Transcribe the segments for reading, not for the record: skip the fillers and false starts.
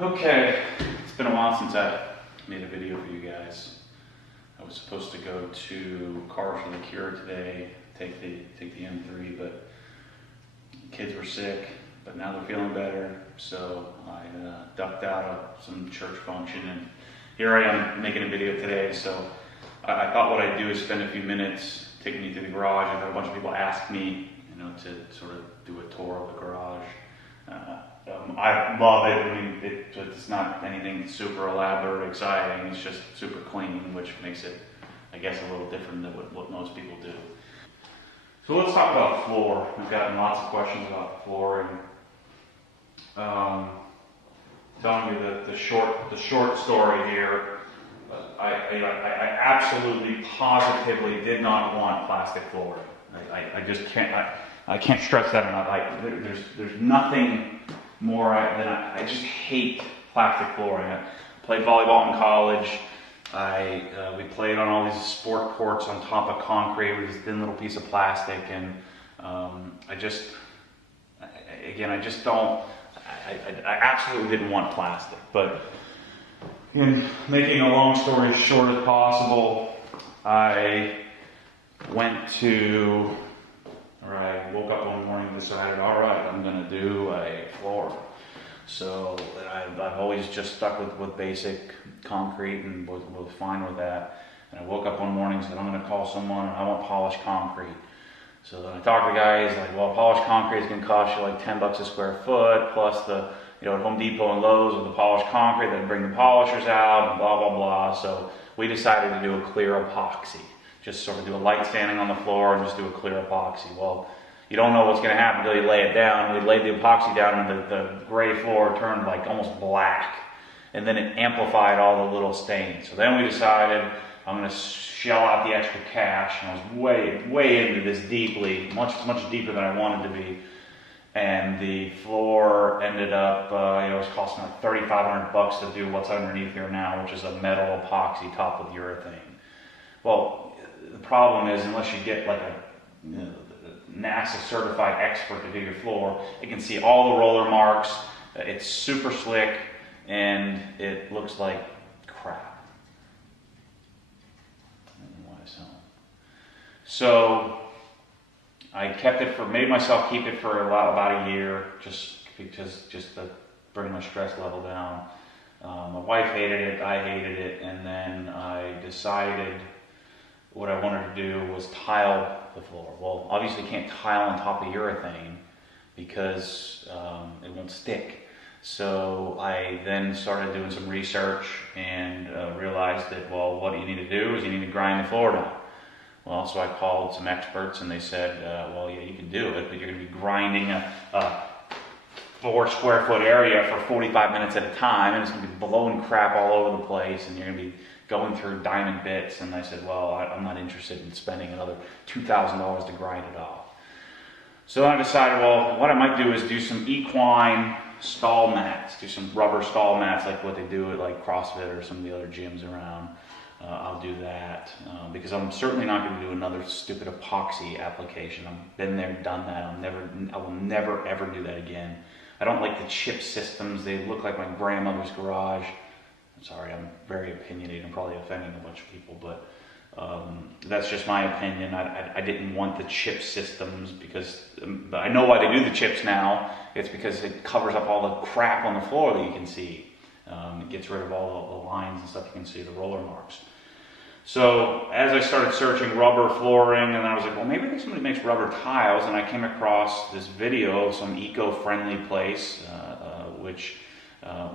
Okay, it's been a while since I made a video for you guys. I was supposed to go to Car for the Cure today, take the M3, but kids were sick, but now they're feeling better, so I ducked out of some church function, and here I am making a video today. So I thought what I'd do is spend a few minutes taking you through the garage. I've had a bunch of people ask me, to sort of do a tour of the garage. I love it. I mean, it's not anything super elaborate or exciting. It's just super clean, which makes it, I guess, a little different than what most people do. So let's talk about floor. We've gotten lots of questions about flooring. Telling you the short story here. I absolutely, positively did not want plastic flooring. I just can't. I can't stress that enough. There's nothing more than I just hate plastic flooring. I played volleyball in college. We played on all these sport courts on top of concrete with this thin little piece of plastic, and I absolutely didn't want plastic. But in making a long story short as possible, I woke up one morning and decided, all right, I'm going to do a floor. So I've always just stuck with basic concrete and was fine with that. And I woke up one morning and said, I'm going to call someone, and I want polished concrete. So then I talked to the guys, like, well, polished concrete is going to cost you like $10 a square foot, plus at Home Depot and Lowe's with the polished concrete, they'd bring the polishers out and blah, blah, blah. So we decided to do a clear epoxy. Just sort of do a light sanding on the floor and just do a clear epoxy. Well, you don't know what's going to happen until you lay it down. We laid the epoxy down, and the gray floor turned like almost black, and then it amplified all the little stains. So then we decided I'm going to shell out the extra cash, and I was way into this deeply, much deeper than I wanted to be. And the floor ended up, it was costing like $3,500 to do what's underneath here now, which is a metal epoxy topped with urethane. Well, the problem is, unless you get like a NASA certified expert to do your floor, it can see all the roller marks. It's super slick, and it looks like crap. I don't know why it's home. So I made myself keep it for about a year, just to bring my stress level down. My wife hated it, I hated it, and then I decided what I wanted to do was tile the floor. Well, obviously you can't tile on top of urethane because it won't stick. So I then started doing some research and realized that, well, what you need to do is you need to grind the floor down. Well, so I called some experts, and they said, well, yeah, you can do it, but you're going to be grinding a 4 square foot area for 45 minutes at a time, and it's going to be blowing crap all over the place, and you're going to be going through diamond bits. And I said, well, I'm not interested in spending another $2,000 to grind it off. So I decided, well, what I might do is do some equine stall mats, do some rubber stall mats like what they do at like CrossFit or some of the other gyms around. I'll do that because I'm certainly not going to do another stupid epoxy application. I've been there, done that. I will never ever do that again. I don't like the chip systems. They look like my grandmother's garage. I'm sorry, I'm very opinionated. I'm probably offending a bunch of people, but that's just my opinion. I didn't want the chip systems because I know why they do the chips now. It's because it covers up all the crap on the floor that you can see. It gets rid of all the lines and stuff you can see, the roller marks. So as I started searching rubber flooring, and I was like, well, maybe somebody makes rubber tiles, and I came across this video of some eco-friendly place which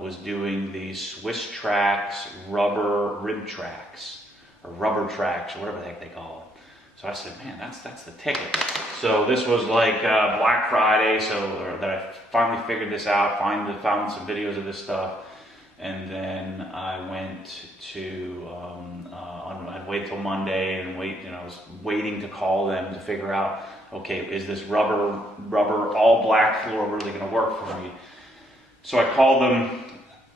was doing the Swisstrax rubber rib tracks, or rubber tracks, or whatever the heck they call them. So I said, man, that's the ticket. So this was like Black Friday, so that I finally figured this out, found some videos of this stuff. And then I went to, I'd wait till Monday and I was waiting to call them to figure out, okay, is this rubber all black floor really going to work for me? So I called them.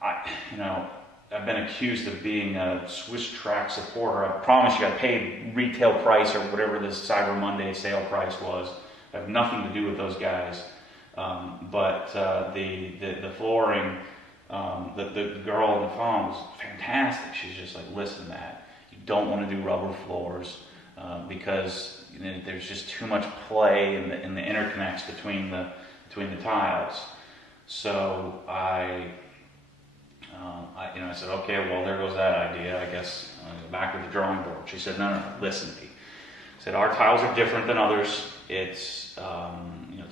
I've been accused of being a Swisstrax supporter. I promise you I paid retail price or whatever this Cyber Monday sale price was. I have nothing to do with those guys. But the flooring, The girl on the phone was fantastic. She's just like, listen, Matt, you don't want to do rubber floors because there's just too much play in the interconnects between the tiles. So I said, okay, well, there goes that idea. I guess back to the drawing board. She said, no, listen to me. I said, our tiles are different than others. It's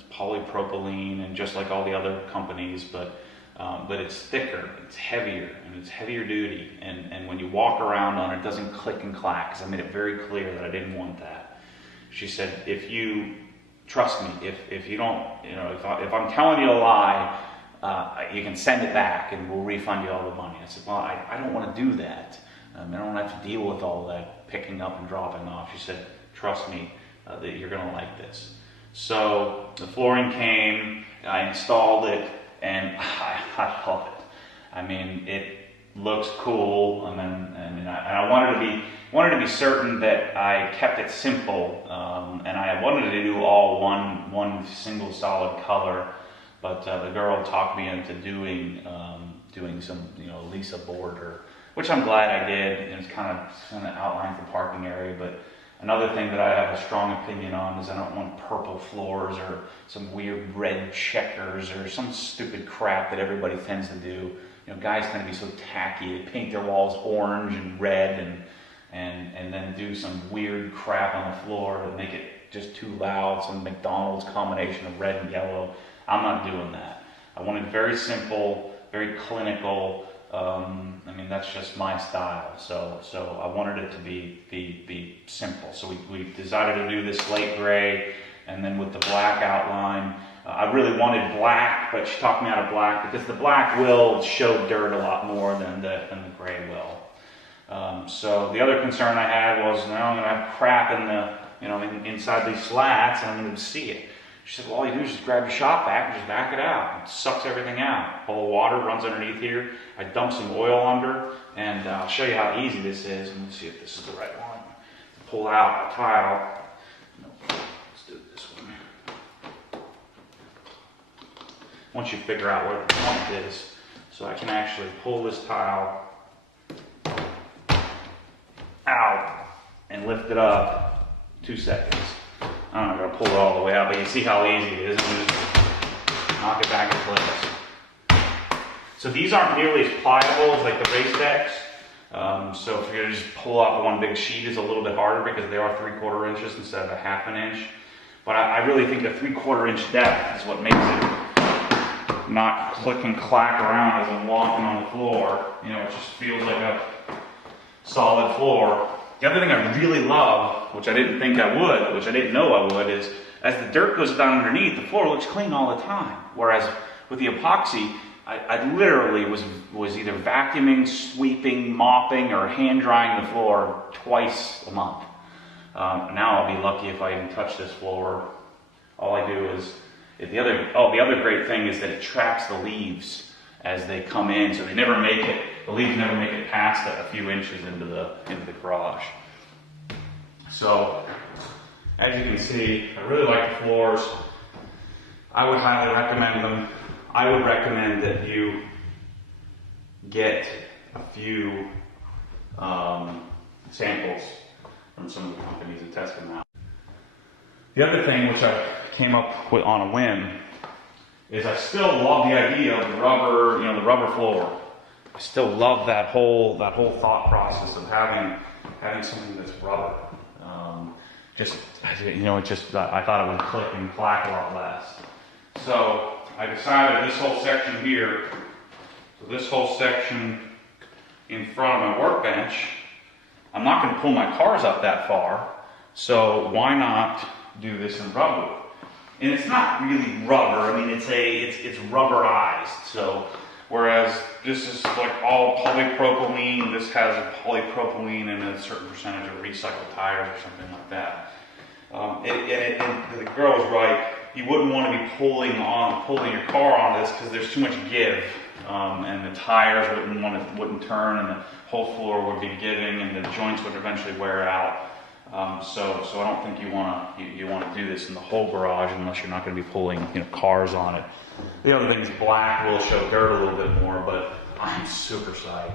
it's polypropylene, and just like all the other companies, but it's thicker, it's heavier, and it's heavier duty. And when you walk around on it, it doesn't click and clack. Because I made it very clear that I didn't want that. She said, if you trust me, if you don't, if I'm telling you a lie, you can send it back and we'll refund you all the money. I said, well, I don't want to do that. I don't have to deal with all that picking up and dropping off. She said, trust me, that you're going to like this. So the flooring came, I installed it, and I love it. I mean, it looks cool, and I wanted to be certain that I kept it simple, and I wanted to do all one single solid color. But the girl talked me into doing some Lisa border, which I'm glad I did. And it's kind of outlines the parking area. But another thing that I have a strong opinion on is I don't want purple floors or some weird red checkers or some stupid crap that everybody tends to do. Guys tend to be so tacky. They paint their walls orange and red and then do some weird crap on the floor to make it just too loud. Some McDonald's combination of red and yellow. I'm not doing that. I want it very simple, very clinical. That's just my style. So I wanted it to be simple. So we decided to do this slate gray, and then with the black outline. I really wanted black, but she talked me out of black because the black will show dirt a lot more than the gray will. So the other concern I had was, I'm going to have crap inside these slats, and I'm going to see it. She said, well, all you do is just grab your shop vac and just vac it out. It sucks everything out. All the water runs underneath here. I dump some oil under, and I'll show you how easy this is. And let's see if this is the right one. Pull out a tile. No, let's do this one. Once you figure out where the point is, so I can actually pull this tile out and lift it up 2 seconds. I'm not going to pull it all the way out, but you see how easy it is. And just knock it back in place. So these aren't nearly as pliable as like the race decks. So if you're going to just pull off one big sheet, is a little bit harder because they are 3/4 inches instead of a 1/2 inch. But I really think the 3/4 inch depth is what makes it not click and clack around as I'm walking on the floor. It just feels like a solid floor. The other thing I really love, which I didn't think I would, which I didn't know I would, is as the dirt goes down underneath, the floor looks clean all the time. Whereas with the epoxy, I literally was either vacuuming, sweeping, mopping, or hand drying the floor twice a month. Now I'll be lucky if I even touch this floor. All I do is, the other great thing is that it traps the leaves as they come in, so the leaves never make it past a few inches into the garage. So, as you can see, I really like the floors. I would highly recommend them. I would recommend that you get a few samples from some of the companies and test them out. The other thing which I came up with on a whim is I still love the idea of the rubber floor. I still love that whole thought process of having something that's rubber. I thought it would click and clack a lot less. So I decided this whole section here, this whole section in front of my workbench, I'm not going to pull my cars up that far. So why not do this in rubber? And it's not really rubber. It's rubberized. So whereas this is like all polypropylene, this has a polypropylene and a certain percentage of recycled tires or something like that. And the girl was right. You wouldn't want to be pulling your car on this because there's too much give, and the tires wouldn't turn, and the whole floor would be giving, and the joints would eventually wear out. So I don't think you want to do this in the whole garage unless you're not going to be pulling cars on it. The other thing is black will show dirt a little bit more, but I'm super psyched.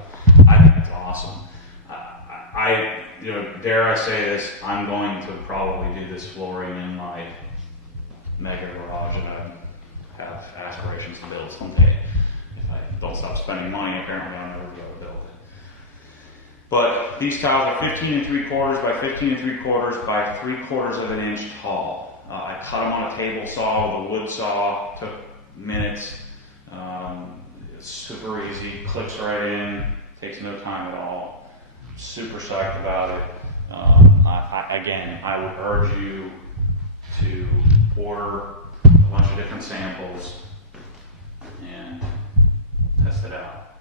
I think it's awesome. Dare I say this, I'm going to probably do this flooring in my mega garage, and I have aspirations to build someday. If I don't stop spending money, apparently I'll never be able to build it. But these tiles are 15 3/4 by 15 3/4 by 3/4 of an inch tall. I cut them on a table saw with a wood saw, took minutes. It's super easy, clips right in, takes no time at all. Super psyched about it. I would urge you to order a bunch of different samples and test it out.